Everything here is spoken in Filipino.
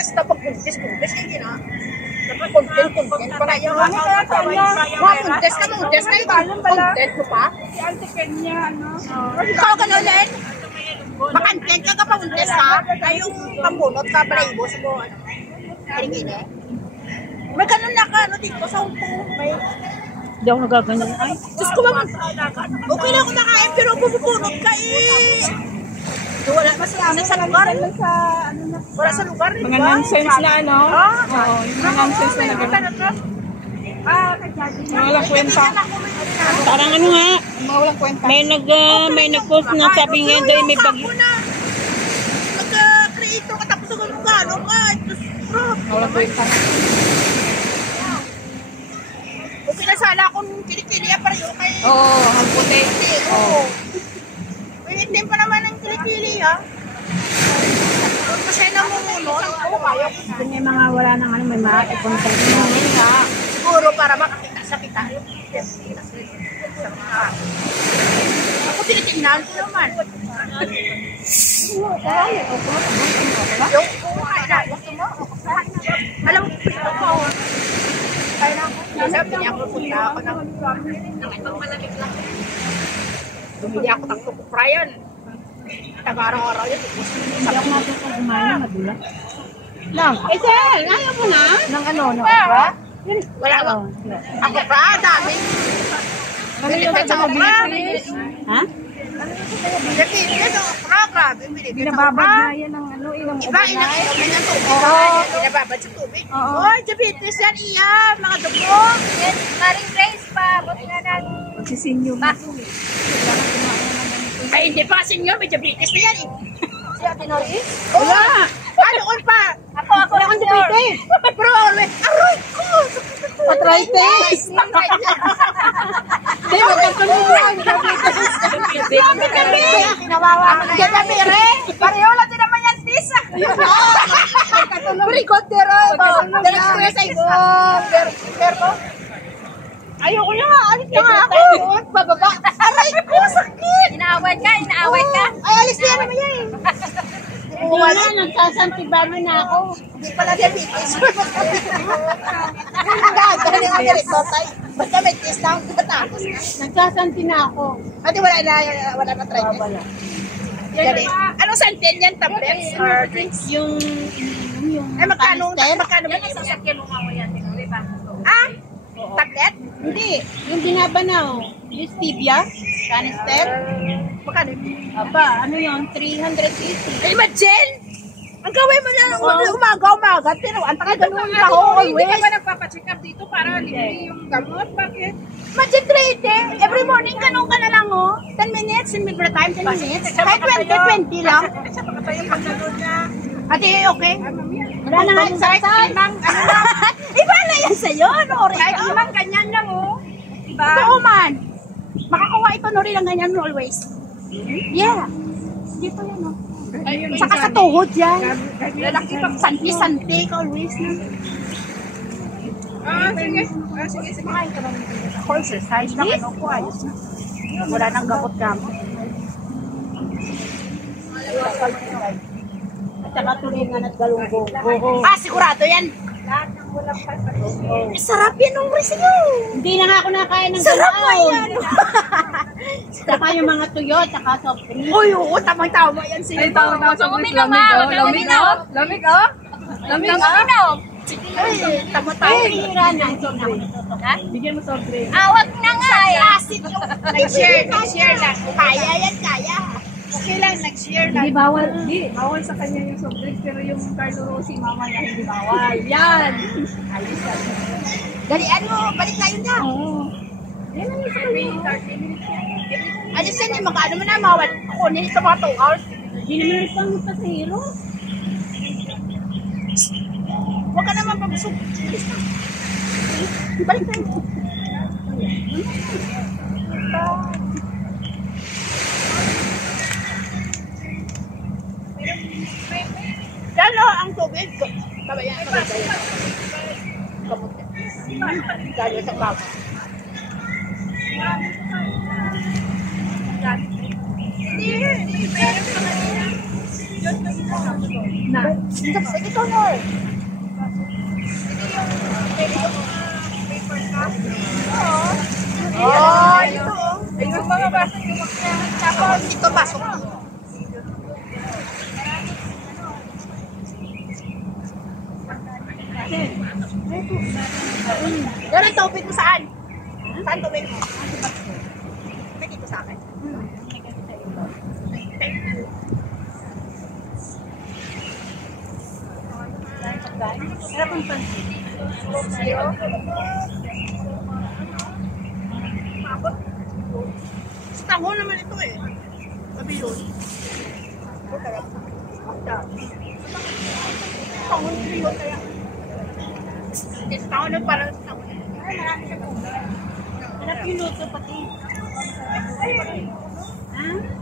Kasi na pag-contest, hindi na. Content pala yung contest ka mo pa? Si Ante Kenya, ano? Ikaw ganun din? Makantent ka pa-contest ka? Ay yung pambunot ka pala ibo sa mo, ano? Kiringin eh? May ganun na ka, ano dito sa upo? May... Hindi ako nagaganyan. Ay, Diyos ko ba okay na ako nakain, pero pupupulot ka eh. Wala masalamat sa lugar. Wala sa lugar. Mga nonsense na ano? Oo, yung mga nonsense na gano'n. Walang kwenta. parang ano nga, Mga walang kwenta. may nag-post na sabi nga daw may bagyo. Nag-create ka tapos sa gano ka. Walang kwenta. Kung pinasala akong kilikili, pareho kay... Oo, ang puti. Oo. May itim pa naman ang kilikili, ha? Kasi namumulot. Yung mga wala nang ano, may mga content na. Siguro para makakita sa kita. Ako tinitingnan ko naman. Yung kumain na. Gusto mo? Alam mo, gusto mo. Sabi niya ako punta ako ng itong malamig lang. Bumili ako ng tukuprayan. Taga-araw-araw yun. Hindi ako matutong kumain, madula. Lang. Sel, ayaw mo na? Nang ano, ng okra? Wala ba? Ako pa, dami. Binibigyan sa okra. Ha? Binibigyan sa okra, grabe. Binababad na yan ng ano, ilang Iba, inakinom ng tubig. Binababad sa tubig. Oy, diabetes yan, iya. Mga dugo. Maring Grace pa, buti na lang. magsisinyo na. Ay, hindi pa senior. May diabetes na yan eh. Si Ate Norris? Wala. Ano pa? Ako ang diabetes. Pero always, aroy ko. Arthritis! Hindi, magkatuloy lang. Kinawawa mo na yan. Mire. Pareho lang din naman yan, Tisa. Berikot, Dero. Dalas ko na sa ibo. Pero, ayoko na nga. Alis na nga ako. Bababa. Aray ko, sakit. Inaaway ka. Ay, alis na yan naman yan eh. Wala, nagsasantibago na ako. Hindi pala diabetes. Gagawin mo ganito tayo. Basta may test na ako tapos na. Nagsasanti na ako. Ate, wala na try test. Wala. Anong santin yan? Tablets or drinks? Yung Ay, magkano ba Yan yun? ang sasakyan mo nga yan. Ah? Tablet? Hindi, yung binabanaw. Yung stevia, canister. Magkano yun? Aba, ano yun? 380. Ay, Majel! Ang gawin mo na umaga. Pero ang tagal ganun ka Hindi ka always. ba nagpapacheck up dito para libre yung gamot? Bakit? Majel treated. Every morning ganun ka na lang, oh. 10 minutes, in every time, 10 minutes. Kahit 20 lang. Sa pagkatayo yung gano'n niya. Ate, okay? Wala na nga exercise. Iba na yan sa'yo, Nori. Kahit limang ganyan lang, oh. Diba? Totoo man. Makakuha ito, Nori, ng ganyan always. Yeah. Dito yan, oh. Saka sa tuhod yan. Lalaki pa. Santi ka always na. Sige. Makain ka ba nito? Ako exercise lang, ano ko, ayos na. Wala nang gamot-gamot. At saka tulingan at galunggong. Ah, sigurado yan. Sarap yan ng resyo. Hindi na nga ako nakain ng Sarap nga ganoon. yan. Saka yung mga tuyo, saka soft drink. Uy, oo, tamang-tama yan sila. Ay, tama sa Uminom, ah. Lamig, oh. Lamig, oh. Lamig, oh. Uminom. Ay, tama-tama. Hira na. Bigyan mo soft drink. Wag na nga eh. Acid yung nag-share lang. Kaya yan, kaya. Okay lang, nag-share lang. Hindi bawal. Hindi, bawal sa kanya yung soft drink. Pero yung Carlo Rossi, mamaya hindi bawal. Yan. Ayos yan. Dalian mo, balik tayo na. Yan ang isa kami. 30 minutes yan. Alis yan, eh, magkano mo na, mawal. Kunin ito mga 2 hours. Hindi naman ito ang pasahero. Huwag ka naman pabusog. Balik tayo. Lalo ang tubig. Kabayan. Kamot. Lalo sa baba. Hindi. Meron pa kanina. Na. Sige, Tonor. Oo, ito. Yung mga baso yung Tapos ito, pasok. Yan ang tubig mo saan? Saan tubig mo? May dito sa akin. Sarap ang pansit. Tango naman ito eh. Sabi yun. Tango nito yun kaya. Tango na parang tango. Ay, marami siya po. Sarap yung luto pati. Ha?